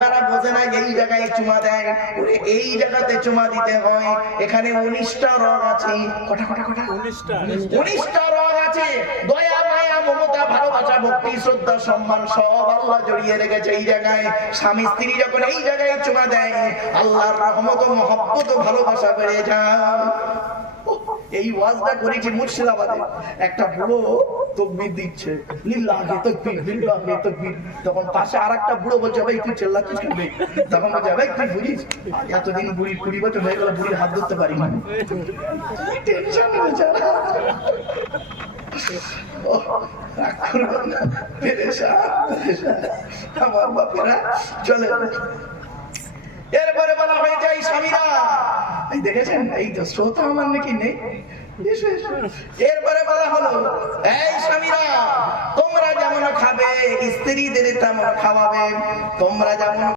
তারা বোঝে না এই জায়গায় চুমা দেয়, এই জায়গাতে চুমা দিতে হয়। এখানে 19টা রগ আছে। কটা 19টা রগ আছে। দয়া মায়া মমতা ভালোবাসা ভক্তি শ্রদ্ধা সম্মান সব আল্লাহ জড়িয়ে রেখেছে এই জায়গায়। স্বামী স্ত্রী যখন এই জায়গায় চুমা দেয়, আল্লাহর রহমত ও মহব্বত ও ভালোবাসা বেড়ে যায়। এই ওয়াজটা করেছি মুর্শিদাবাদে। একটা বুড়ো তাকবীর দিচ্ছে, লিল্লাহি তাকবীর লিল্লাহি তাকবীর। তখন পাশে আরেকটা বুড়ো বলছে, ভাই তুই চিল্লাচ্ছিস কেন? তখন বলছে, ভাই তুই বুঝিস এতদিন বুড়ি 20 বছর হয়ে গেল, বুড়ির হাত ধরতে পারি না। টেনশন হয়েছে, রাগ করবেন না, পেরেশান আমার বাপেরা। চলে এরপরে বলা হয়ে যায় স্বামীরা, এই দেখেছেন এই তো শ্রোতা আমার নাকি নেই। এরপরে বলা হলো, এই স্বামীরা তোমরা যেমন খাবে স্ত্রীদের তেমন খাওয়াবে, তোমরা যেমন